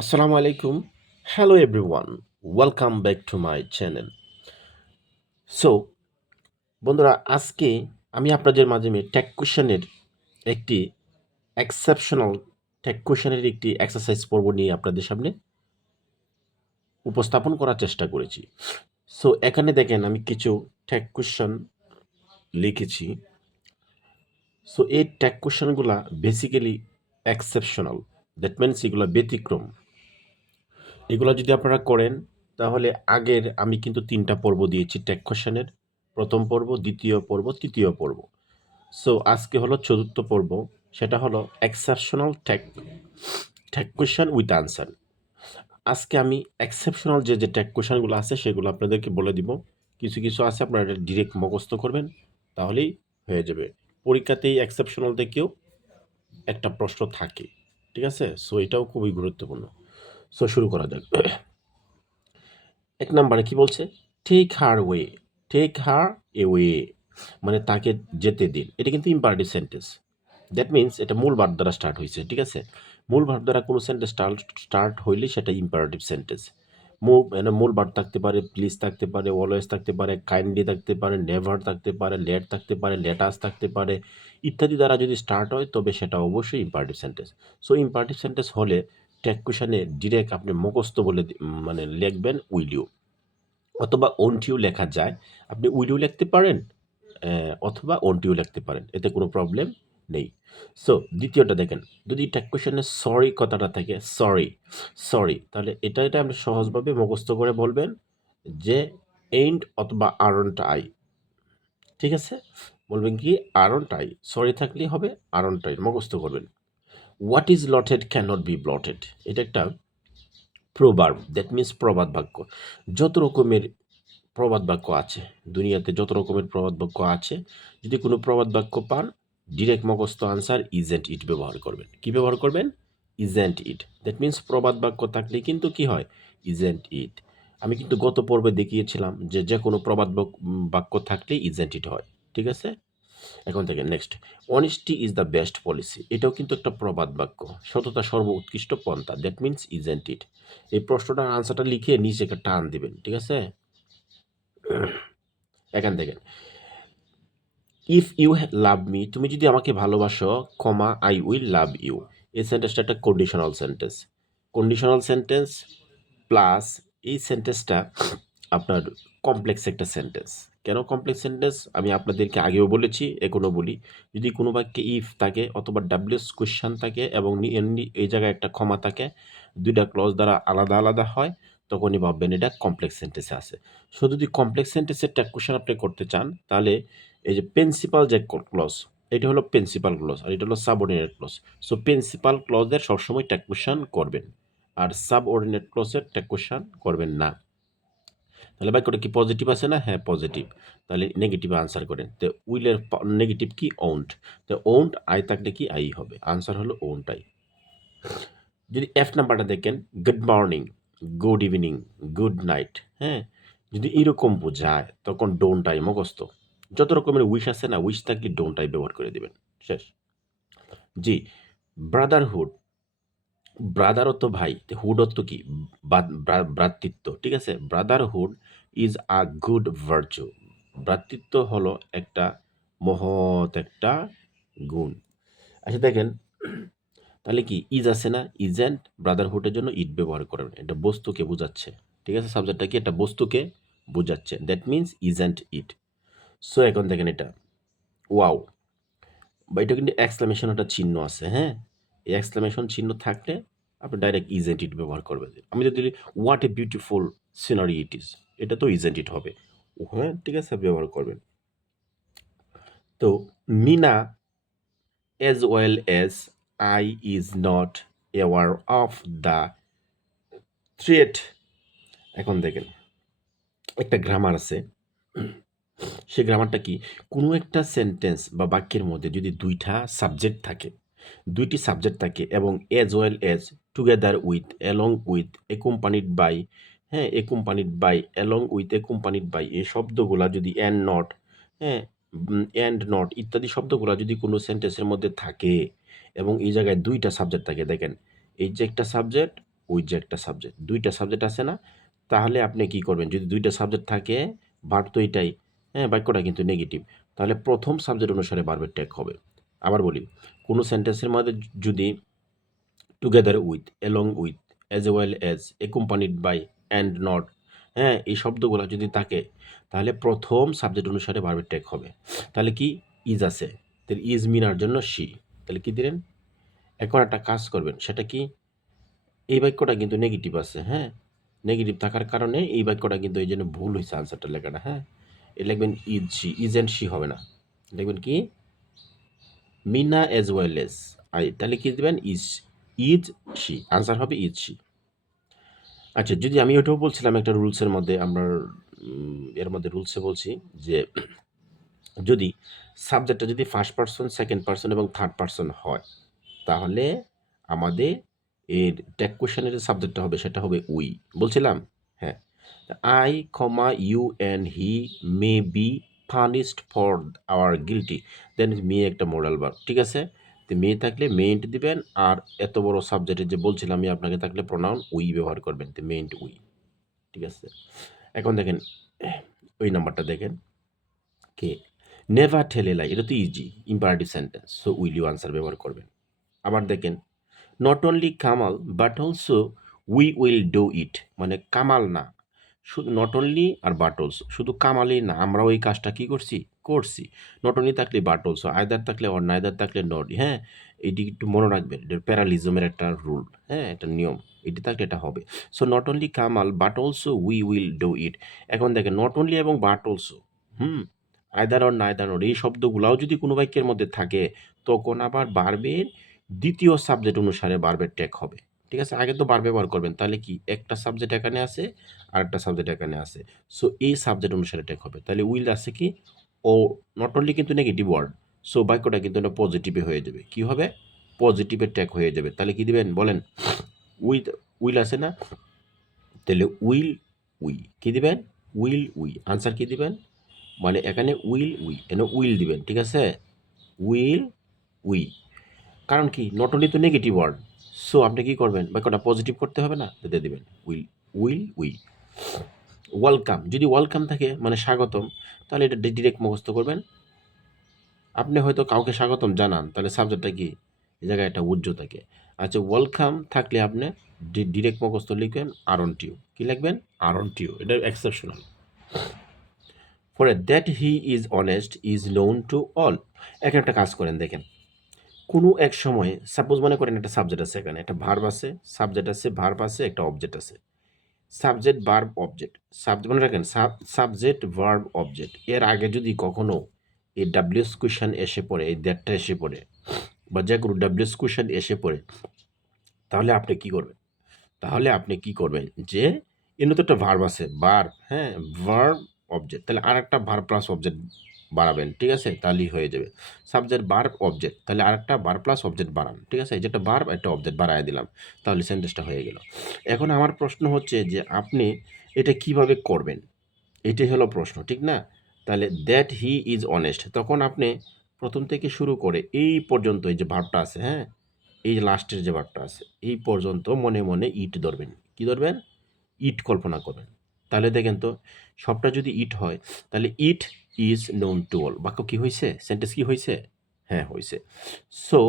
Assalamu alaikum. Hello everyone. Welcome back to my channel. So, বন্ধুরা আজকে আমি আপনাদের মাধ্যমে ট্যাগ কোশ্চেনের একটি এক্সেপশনাল ট্যাগ কোশ্চেনের একটি এক্সারসাইজ পর্ব নিয়ে আপনাদের সামনে উপস্থাপন করার চেষ্টা করেছি। সো এখানে দেখেন আমি কিছু ট্যাগ কোশ্চেন লিখেছি। সো এই ট্যাগ কোশ্চেনগুলা বেসিক্যালি এক্সেপশনাল, দ্যাট মিনস এগুলো ব্যতিক্রম। এগুলো যদি আপনারা করেন তাহলে আগের আমি কিন্তু ৩টা পর্ব দিয়েছি ট্যাগ কোশ্চেনের। প্রথম পর্ব, দ্বিতীয় পর্ব, তৃতীয় পর্ব। সো আজকে হলো ৪র্থ পর্ব, সেটা হলো exceptional tag tag question with answer. আজকে আমি এক্সেপশনাল যে ট্যাগ কোশ্চেনগুলো আছে সেগুলো আপনাদেরকে বলে দিব। কিছু কিছু আছে আপনারা এটা ডিরেক্ট মুখস্থ করবেন, তাহলেই হয়ে যাবে। পরীক্ষাতেই এক্সেপশনাল থেকেও একটা প্রশ্ন থাকে, ঠিক আছে? সো এটাও খুবই গুরুত্বপূর্ণ। সো শুরু করা যাক। এক নম্বরে কি বলছে? Take her way, take her away, মানে তাকে যেতে দিন। এটা কিন্তু ইম্পারেটিভ সেন্টেন্স। দ্যাট মিনস এটা মূল ভার্ব দ্বারা স্টার্ট হয়েছে, ঠিক আছে? মূল ভার্ব দ্বারা কোনো সেন্টেন্স স্টার্ট হইলে সেটা ইম্পারেটিভ সেন্টেন্স। মানে মূল ভার্ব থাকতে পারে, প্লিজ থাকতে পারে, অলওয়েজ থাকতে পারে, কাইন্ডলি থাকতে পারে, নেভার থাকতে পারে, লেট থাকতে পারে, লেটাস থাকতে পারে, ইত্যাদি দ্বারা যদি স্টার্ট হয় তবে সেটা অবশ্যই imperative sentence. So imperative sentence হলে ট্যাগ কোশ্চেনে ডিরেক্ট আপনি মুখস্থ বলে মানে লিখবেন উইল ইউ, অথবা ওন্ট ইউ লেখা যায়। আপনি উইল ইউ লিখতে পারেন, অথবা ওন্ট ইউ লিখতে পারেন, এতে কোনো প্রবলেম নেই। সো দ্বিতীয়টা দেখেন, যদি ট্যাগ কোশ্চেনে সরি কথাটা থাকে, সরি সরি, তাহলে এটা আপনি সহজভাবে মুখস্থ করে বলবেন যে এইন্ট অথবা আরন্ট আই, ঠিক আছে? বলবেন কি আরন্ট আই, সরি থাকলেই হবে আরন্ট আই, মুখস্থ করবেন। What is lotted can not be blotted, এটা একটা প্রোভার্ব, দ্যাট মিনস প্রবাদ বাক্য। যত রকমের প্রবাদ বাক্য আছে, দুনিয়াতে যত রকমের প্রবাদ বাক্য আছে, যদি কোনো প্রবাদ বাক্য পান ডিরেক্ট মুখস্থ আনসার ইজেন্ট ইট ব্যবহার করবেন। কি ব্যবহার করবেন? ইজেন্ট ইট, দ্যাট মিনস প্রবাদ বাক্য থাকলে কিন্তু কি হয়? Isn't it. আমি কিন্তু গত পর্বে দেখিয়েছিলাম যে যে কোনো প্রবাদ বাক্য থাকলেই ইজেন্ট ইট হয়, ঠিক আছে? এখন থেকে next, honesty is the best policy, এটাও কিন্তু একটা প্রবাদ বাক্য। সততা সর্বোৎকৃষ্ট পন্থা, দ্যাট মিনস ইজেন্ট ইট। এই প্রশ্নটার আনসারটা লিখে নিচে একটা টান দিবেন, ঠিক আছে? এখান থেকে, ইফ ইউ লাভ মি, তুমি যদি আমাকে ভালোবাসো, comma I will love you, এই সেন্টেন্সটা একটা conditional sentence. Conditional sentence plus এই সেন্টেন্সটা আপনার কমপ্লেক্স একটা সেন্টেন্স। কেন কমপ্লেক্স সেন্টেন্স আমি আপনাদেরকে আগেও বলেছি, এখনও বলি। যদি কোনো বাক্যে ইফ থাকে অথবা ডাব্লিউএস কোয়েশ্চান থাকে এবং এই জায়গায় একটা কমা থাকে, দুইটা ক্লজ দ্বারা আলাদা আলাদা হয়, তখনই ভাববেন এটা কমপ্লেক্স সেন্টেন্সে আছে। সো যদি কমপ্লেক্স সেন্টেন্সের ট্যাগ কোয়েশ্চান আপনি করতে চান, তাহলে এই যে প্রিন্সিপাল যে ক্লজ, এটা হলো প্রিন্সিপাল ক্লজ আর এটা হলো সাবঅর্ডিনেট ক্লজ। সো প্রিন্সিপাল ক্লজের সবসময় ট্যাগ কোয়েশ্চান করবেন, আর সাবঅর্ডিনেট ক্লজের ট্যাগ কোয়েশ্চান করবেন না। তাহলে বাক্যটা কি পজিটিভ আছে না? হ্যাঁ পজিটিভ। তাহলে নেগেটিভ আনসার করেন। তো উইলের নেগেটিভ কি? ওন্ট। তো ওন্ট আই থাকলে কি আই হবে, আনসার হলো ওন্ট আই। যদি এফ নাম্বারটা দেখেন, good morning, good evening, good night, হ্যাঁ, যদি এরকম বোঝায় তখন ডোন্ট আই মুখস্থ। যত রকমের উইশ আছে না, উইশ থাকলে ডোন্ট আই ব্যবহার করে দেবেন, শেষ। জি, ব্রাদারহুড, ব্রাদার অর্থ ভাই, হুড অর্থ কি? ভ্রাতৃত্ব, ঠিক আছে? Brotherhood is a good virtue, ভ্রাতৃত্ব হলো একটা মহৎ একটা গুণ। আচ্ছা দেখেন, তাহলে কি ইজ আছে না, ইজেন্ট, ব্রাদারহুডের জন্য ইট ব্যবহার করবেন, এটা বস্তুকে বোঝাচ্ছে, ঠিক আছে? সাবজেক্টটা কি? এটা বস্তুকে বোঝাচ্ছে, that means isn't it. So এখন দেখেন এটা ওয়াও, বা এটা কিন্তু এক্সক্লামেশন একটা চিহ্ন আছে, হ্যাঁ? এই এক্সক্লামেশন চিহ্ন থাকলে আপনি ডাইরেক্ট ইজেন্ট ইট ব্যবহার করবেন। আমি যদি what a beautiful scenery it is, এটা তো ইজেন্ট ইট হবে, হ্যাঁ, ঠিক আছে, ব্যবহার করবেন। তো Mina as well as I is not aware of the threat। এখন দেখেন একটা গ্রামার আছে, সে গ্রামারটা কি? কোনো একটা সেন্টেন্স বা বাক্যের মধ্যে যদি দুইটি সাবজেক্ট থাকে এবং as well as, together with, along with, accompanied by, হ্যাঁ, accompanied by, along with, accompanied by, এই শব্দগুলা যদি অ্যান্ড নট, হ্যাঁ, অ্যান্ড নট ইত্যাদি শব্দগুলা যদি কোনো সেন্টেন্সের মধ্যে থাকে এবং এই জায়গায় দুইটা সাবজেক্ট থাকে, দেখেন এই যে একটা সাবজেক্ট ওই যে একটা সাবজেক্ট, দুইটা সাবজেক্ট আছে না, তাহলে আপনি কি করবেন, যদি দুইটা সাবজেক্ট থাকে, ভার্ব তো এটাই, হ্যাঁ, বাক্যটা কিন্তু নেগেটিভ, তাহলে প্রথম সাবজেক্ট অনুসারে ভার্বের ট্যাগ হবে। আবার বলি, কোনো সেন্টেন্সের মধ্যে যদি together with, along with, as well as, accompanied by, and not, হ্যাঁ, এই শব্দগুলো যদি থাকে, তাহলে প্রথম সাবজেক্ট অনুসারে ভার্বের ট্যাগ হবে। তাহলে কি, ইজ আছে, তাহলে ইজ মিনার জন্য শি, তাহলে কি দিলেন। এখন একটা কাজ করবেন, সেটা কি, এই বাক্যটা কিন্তু নেগেটিভ আছে, হ্যাঁ, নেগেটিভ থাকার কারণে এই বাক্যটা কিন্তু এই জন্য ভুল হয়েছে আনসারটা লেখাটা, হ্যাঁ, এ লিখবেন is she, is and she হবে না, লিখবেন কি, Meena as well as I, তাহলে কি দেবেন, ইজ, ইজ শি, আনসার হবে ইজ শি। আচ্ছা, যদি আমি ওটাও বলছিলাম একটা রুলসের মধ্যে, আমরা এর মধ্যে রুলসে বলছি যে যদি সাবজেক্টটা যদি ফার্স্ট পার্সন, সেকেন্ড পার্সন এবং থার্ড পার্সন হয়, তাহলে আমাদের এর ট্যাগ কোয়েশনের যে সাবজেক্টটা হবে সেটা হবে উই, বলছিলাম, হ্যাঁ, I comma you and he may be punished for our guilty, then may একটা মোরাল ভার্ব, ঠিক আছে, তো মে থাকলে মেন্ট দিবেন, আর এত বড় সাবজেক্টে যে বলছিলাম আমি আপনাকে, থাকলে প্রোনাউন উই ব্যবহার করবেন, তো মেন্ট উই, ঠিক আছে। এখন দেখেন ওই নাম্বারটা দেখেন, কে, নেভার টেল এ লাই, এটা তো easy imperative sentence, so will you answer ব্যবহার করবেন। আবার দেখেন, not only Kamal but also we will do it, মানে কামাল না, শুধু নট অনলি আর বাট অলসো, শুধু কামালই না, আমরা ওই কাজটা কি করছি, করছি, নট অনলি থাকলে বাট অলসো, আয়দার থাকলে অর, নাইদার থাকলে নট, হ্যাঁ, এটি একটু মনে রাখবেন, এটা প্যারালিজমের একটা রুল, হ্যাঁ, একটা নিয়ম, এটি থাকলে এটা হবে। So not only Kamal but also we will do ইট। এখন দেখেন, নট অনলি এবং but also, আয়দার or neither not, এই শব্দগুলাও যদি কোনো বাক্যের মধ্যে থাকে, তখন আবার বার্বের দ্বিতীয় সাবজেক্ট অনুসারে বার্বের ট্যাগ হবে, ঠিক আছে, আগে তো বার ব্যবহার করবেন, তাহলে কি, একটা সাবজেক্ট এখানে আছে আর একটা সাবজেক্ট এখানে আছে, সো এই সাবজেক্ট অনুসারে ট্যাগ হবে, তাহলে উইল আছে কি, ও নট অনলি কিন্তু নেগেটিভ ওয়ার্ড, সো বাক্যটা কিন্তু এটা পজিটিভে হয়ে যাবে, কি হবে, পজিটিভের ট্যাগ হয়ে যাবে, তাহলে কি দিবেন বলেন, উইথ, উইল আছে না, তাহলে উইল উই, কি দিবেন, উইল উই, আনসার কি দিবেন, মানে এখানে উইল উই, এখানে উইল দিবেন, ঠিক আছে, উইল উই, কারণ কি, নট অনলি তো নেগেটিভ ওয়ার্ড, সো আপনি কি করবেন, বাক্যটা পজিটিভ করতে হবে না, দিয়ে দিবেন উইল, উইল উই। ওয়েলকাম, যদি ওয়েলকাম থাকে মানে স্বাগতম, তাহলে এটা ডিরেক্ট মুখস্থ করবেন, আপনি হয়তো কাউকে স্বাগতম জানান, তাহলে সাবজেক্টটা কি, এই জায়গায় একটা উজ্জ্ব থাকে। আচ্ছা, ওয়েলকাম থাকলে আপনি ডিরেক্ট মুখস্থ লিখবেন আরন্ট ইউ, কি লিখবেন, আরন্ট ইউ, এটা এক্সেপশনাল। পরে that he is honest is known to all, একটা কাজ করেন, দেখেন, কোনো এক সময়ে সাপোজ মনে করেন একটা সাবজেক্ট আছে, এখানে একটা ভার্ব আছে, সাবজেক্ট আছে, ভার্ব আছে, একটা অবজেক্ট আছে, সাবজেক্ট ভার্ব অবজেক্ট, সাবজেক্ট মনে রাখেন, সাবজেক্ট ভার্ব অবজেক্ট, এর আগে যদি কখনো এই ডাব্লিউএস কোয়েশন এসে পড়ে, এই দ্যাটটা এসে পড়ে, বা যে কোনো ডাব্লিউএস কোয়েশন এসে পড়ে, তাহলে আপনি কি করবেন, তাহলে আপনি কি করবেন, যে এর তো একটা ভার্ব আছে, ভার্ব, হ্যাঁ, ভার্ব অবজেক্ট, তাহলে আর একটা ভার্ব প্লাস অবজেক্ট বাড়াবেন, ঠিক আছে, তাহলেই হয়ে যাবে, সাবজেক্ট ভার্ব অবজেক্ট, তাহলে আরেকটা ভার্ব প্লাস অবজেক্ট বাড়ান, ঠিক আছে, যেটা ভার্ব একটা অবজেক্ট বাড়ায় দিলাম, তাহলে সেন্টেন্সটা হয়ে গেল। এখন আমার প্রশ্ন হচ্ছে যে আপনি এটা কিভাবে করবেন, এটাই হলো প্রশ্ন, ঠিক না, তাহলে দ্যাট হি ইজ অনেস্ট, তখন আপনি প্রথম থেকে শুরু করে এই পর্যন্ত এই যে ভার্বটা আছে, হ্যাঁ, এই যে লাস্টের যে ভার্বটা আছে, এই পর্যন্ত মনে মনে ইট ধরবেন, কি ধরবেন, ইট কল্পনা করবেন, তাহলে দেখেন তো, সবটা যদি ইট হয়, তাহলে it is known to all, বাক্য কি হয়েছে, সেন্টেন্স কি হয়েছে, হ্যাঁ হয়েছে। সো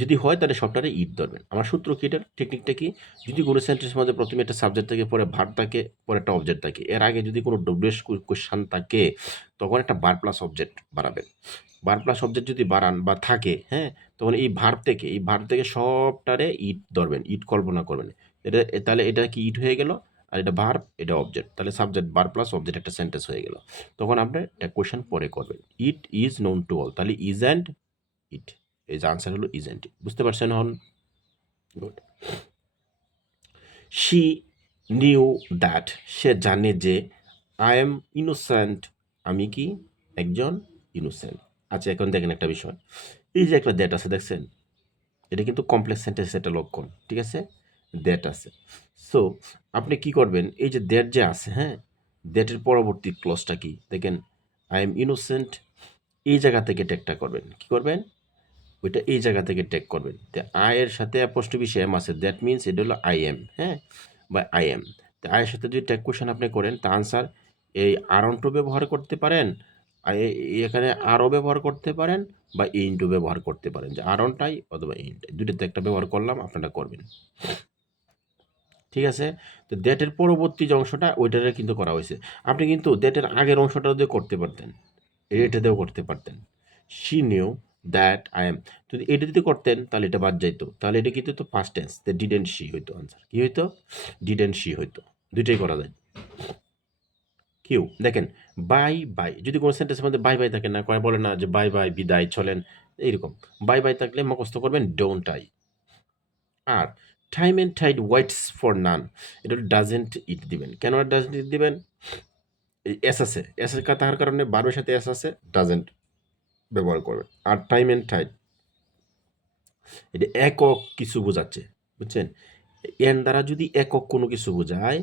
যদি হয় তাহলে সবটারে ইট ধরবেন। আমার সূত্র কি, এটার টেকনিকটা কি, যদি কোনো সেন্টেন্সের মধ্যে প্রথমে একটা সাবজেক্ট থাকে, পরে ভার্ব থাকে, পরে একটা অবজেক্ট থাকে, এর আগে যদি কোনো ডব্লিউএস কোয়েশ্চান থাকে, তখন একটা ভার্ব প্লাস অবজেক্ট বাড়াবেন, ভার্ব প্লাস অবজেক্ট যদি বাড়ান বা থাকে, হ্যাঁ, তখন এই ভার্ব থেকে সবটারে ইট ধরবেন, ইট কল্পনা করবেন, এটা তাহলে এটা কি ইট হয়ে গেল, আর এটা ভার্ব, এটা অবজেক্ট, তাহলে সাবজেক্ট ভার্ব প্লাস অবজেক্ট একটা সেন্টেন্স হয়ে গেল, তখন আপনি একটা কোয়েশ্চেন পরে করবেন, it is known to all, তাহলে ইজ অ্যান্ড ইট, এই যে আনসার হলো ইজ অ্যান্ড ইট, বুঝতে পারছেন হন, গুড। শি নিউ দ্যাট, সে জানে যে, আই এম ইনোসেন্ট, আমি কি একজন ইনোসেন্ট। আচ্ছা, এখন দেখেন একটা বিষয়, এই যে একটা দ্যাট আছে দেখছেন, এটা কিন্তু কমপ্লেক্স সেন্টেন্স একটা লক্ষণ, ঠিক আছে, দ্যাট আছে, সো আপনি কি করবেন, এই যে দ্যাট যে আছে, হ্যাঁ, দ্যাটের পরবর্তী ক্লজটা কি দেখেন, আই এম ইনোসেন্ট, এই জায়গা থেকে ট্যাগটা করবেন, কি করবেন, ওইটা এই জায়গা থেকে টেক করবেন। তো আই এর সাথে অ্যাপোস্ট্রফি সেম আছে, দ্যাট মিনস এটা হলো আই এম, হ্যাঁ, বা আই এম। তো আয়ের সাথে যদি টেক কোয়েশ্চেন আপনি করেন তা আনসার এই আর অন টু ব্যবহার করতে পারেন, এখানে আরও ব্যবহার করতে পারেন, বা ইনটু ব্যবহার করতে পারেন, যে আর অনটাই অথবা ইনটাই দুটোতে একটা ব্যবহার করলাম, আপনারা করবেন। ঠিক আছে। তো দ্যাটের পরবর্তী যে অংশটা ওইটারে কিন্তু করা হয়েছে। আপনি কিন্তু দ্যাটের আগের অংশটা দিয়ে করতে পারতেন, এটাতেও করতে পারতেন। She knew that I am, যদি এটা যদি করতেন তাহলে এটা বাদ যাইতো, তাহলে এটা কিন্তু তো ফার্স্ট টেন্স, ডিডেন্ট শি হইতো আনসার, কি হইতো, ডিডেন্ট শি হইতো। দুইটাই করা যায়। কিউ দেখেন, বাই বাই যদি কোনো সেন্টেন্সের মধ্যে বাই বাই থাকে না, কয় বলে না যে বাই বাই বিদায় চলেন, এইরকম বাই বাই থাকলে মুখস্থ করবেন ডোন্ট আই। আর time and tide waits for none, এটা ডাজেন্ট ইট দিবেন। কেন ডাজেন্ট ইট দিবেন, এস আছে, এস থাকার কারণে বারোর সাথে এস আছে, ডাজেন্ট ব্যবহার করবেন। আর টাইম অ্যান্ড টাইড এটা একক কিছু বোঝাচ্ছে, বুঝছেন। এন দ্বারা যদি একক কোনো কিছু বোঝায়,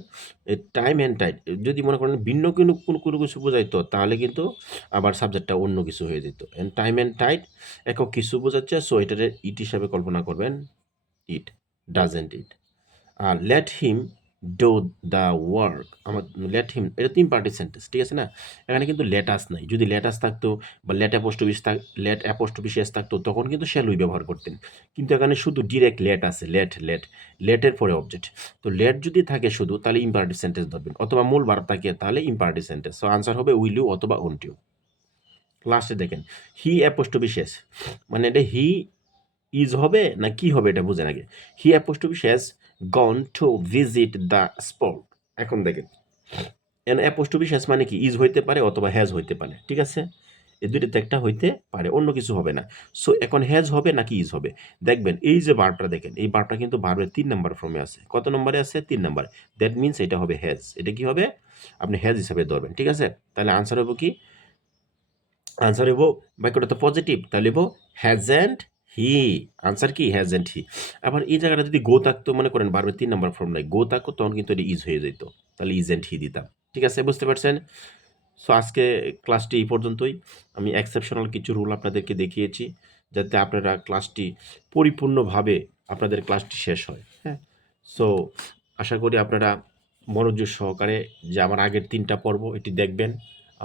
টাইম অ্যান্ড টাইড যদি মনে করেন ভিন্ন কোনো কিছু বোঝাইতো, তাহলে কিন্তু আবার সাবজেক্টটা অন্য কিছু হয়ে যেত। এন্ড টাইম অ্যান্ড টাইড একক কিছু বোঝাচ্ছে, সো এটারে ইট হিসাবে কল্পনা করবেন, ইট ডাজেন্ট ইট। আর let him do the work, আমার লেট হিম এটা তিন পার্টির সেন্টেন্স, ঠিক আছে না। এখানে কিন্তু লেটাস নাই, যদি লেটাস থাকতো বা লেট অ্যাপোস্ট্রোফিস থাকতো তখন কিন্তু শ্যালুই ব্যবহার করতেন, কিন্তু এখানে শুধু ডিরেক্ট লেট আছে, লেটের পরে অবজেক্ট। তো লেট যদি থাকে শুধু তাহলে ইম্পারেটিভ সেন্টেন্স ধরবেন, অথবা মূল ভার্ব থাকে তাহলে ইম্পারেটিভ সেন্টেন্স। সো আনসার হবে উইল ইউ অথবা ওন্ট ইউ। লাস্টে দেখেন হি অ্যাপোস্ট্রোফিস, মানে এটা হি ইজ হবে না কি হবে এটা বুঝেন আগে। He apostrophe s has gone to visit the spot. এখন দেখেন এন অ্যাপোস্ট্রোফিস হ্যাজ মানে কি, ইজ হইতে পারে অথবা হ্যাজ হইতে পারে, ঠিক আছে। এই দুইটাতে একটা হইতে পারে, অন্য কিছু হবে না। সো এখন হ্যাজ হবে নাকি ইজ হবে, দেখবেন এই যে বারটা দেখেন, এই বারটা কিন্তু ভার্বের 3 নাম্বার ফর্মে আছে। কত নম্বরে আছে, 3 নাম্বার। দ্যাট মিনস এটা হবে হ্যাজ, এটা কি হবে, আপনি হ্যাজ হিসাবে ধরবেন, ঠিক আছে। তাহলে আনসার হবে কি, আনসার হইব, বাক্যটা তো পজিটিভ, তাহলে হইব হ্যাজেন্ট হি। আনসার কি, হ্যাজেন্ট হি। আবার এই জায়গাটা যদি গো থাকতো, মনে করেন বারবার 3 নম্বর ফর্মুলায় গো থাকতো, তখন কিন্তু এটা ইজ হয়ে যেত, তাহলে ইজেন্ট হি দিতাম, ঠিক আছে, বুঝতে পারছেন। সো আজকে ক্লাসটি এই পর্যন্তই। আমি এক্সেপশনাল কিছু রুল আপনাদেরকে দেখিয়েছি, যাতে আপনারা ক্লাসটি পরিপূর্ণভাবে আপনাদের ক্লাসটি শেষ হয়, হ্যাঁ। সো আশা করি আপনারা মনোযোগ সহকারে যে আমার আগের 3টা পর্ব এটি দেখবেন,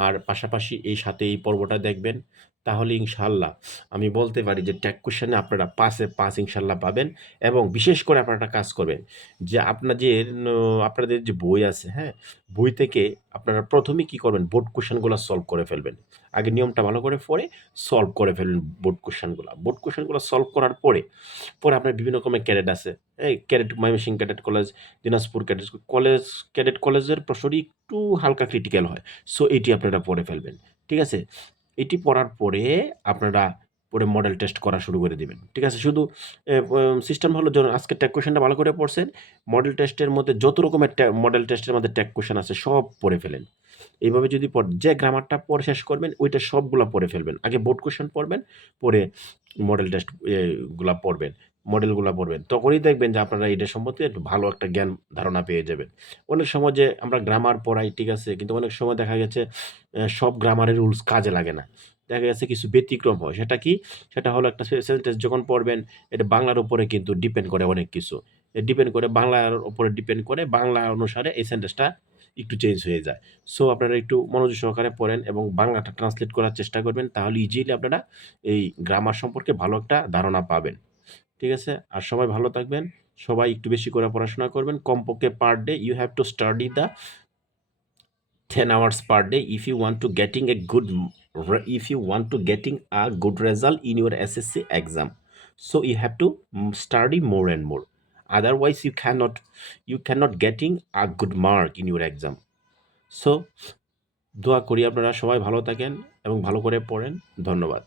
আর পাশাপাশি এই সাথে এই পর্বটা দেখবেন, তাহলে ইনশাআল্লাহ আমি বলতে পারি যে ট্যাগ কোয়েশ্চেনে আপনারা 5-এ 5 ইনশাআল্লাহ পাবেন। এবং বিশেষ করে আপনারা একটা কাজ করবেন, যে আপনাদের যে বই আছে, হ্যাঁ, বই থেকে আপনারা প্রথমেই কী করবেন, বোর্ড কোয়েশ্চেনগুলো সলভ করে ফেলবেন। আগে নিয়মটা ভালো করে পড়ে সলভ করে ফেলবেন বোর্ড কোয়েশ্চেনগুলো সলভ করার পরে আপনার বিভিন্ন রকমের ক্যাডেট আছে, এই cadet Mymensingh cadet college, Dinajpur cadet কলেজের প্রশ্নটি একটু হালকা ক্রিটিক্যাল হয়। সো এটি আপনারা পড়ে ফেলবেন, ঠিক আছে। এটি পড়ার পরে আপনারা পরে মডেল টেস্ট করা শুরু করে দিবেন, ঠিক আছে। শুধু সিস্টেম হলো, যখন আজকে ট্যাগ কোয়েশ্চেনটা ভালো করে পড়ছেন, মডেল টেস্টের মধ্যে যত রকমের মডেল টেস্টের মধ্যে ট্যাগ কোয়েশ্চেন আছে সব পড়ে ফেলেন। এইভাবে যদি যে গ্রামারটা পড়ে শেষ করবেন ওইটা সবগুলা পড়ে ফেলবেন। আগে বোর্ড কোয়েশ্চেন পড়বেন, পরে মডেল টেস্ট গুলা পড়বেন, মডেলগুলা পড়বেন। তখনই দেখবেন যে আপনারা এটা সম্বন্ধে একটু ভালো একটা জ্ঞান ধারণা পেয়ে যাবেন। অনেক সময় যে আমরা গ্রামার পড়াই, ঠিক আছে, কিন্তু অনেক সময় দেখা গেছে সব গ্রামারের রুলস কাজে লাগে না। দেখা গেছে কিছু ব্যতিক্রম হয়। সেটা কি? সেটা হলো একটা সেন্টেন্স যখন পড়বেন, এটা বাংলার উপরে কিন্তু ডিপেন্ড করে অনেক কিছু। ডিপেন্ড করে বাংলার উপরে ডিপেন্ড করে, বাংলা অনুসারে এই সেন্টেন্সটা একটু চেঞ্জ হয়ে যায়। সো আপনারা একটু মনোযোগ সহকারে পড়েন এবং বাংলাটা ট্রান্সলেট করার চেষ্টা করবেন। তাহলে ইজিলি আপনারা এই গ্রামার সম্পর্কে ভালো একটা ধারণা পাবেন। ঠিক আছে? আর সবাই ভালো থাকবেন। সবাই একটু বেশি করে পড়াশোনা করবেন। কমপক্ষে per day you have to study the 10 hours per day if you want to getting a good result in your SSC exam. So you have to study more and more. Otherwise you cannot getting a good mark in your exam. So দোয়া করি আপনারা সবাই ভালো থাকেন এবং ভালো করে পড়েন। ধন্যবাদ।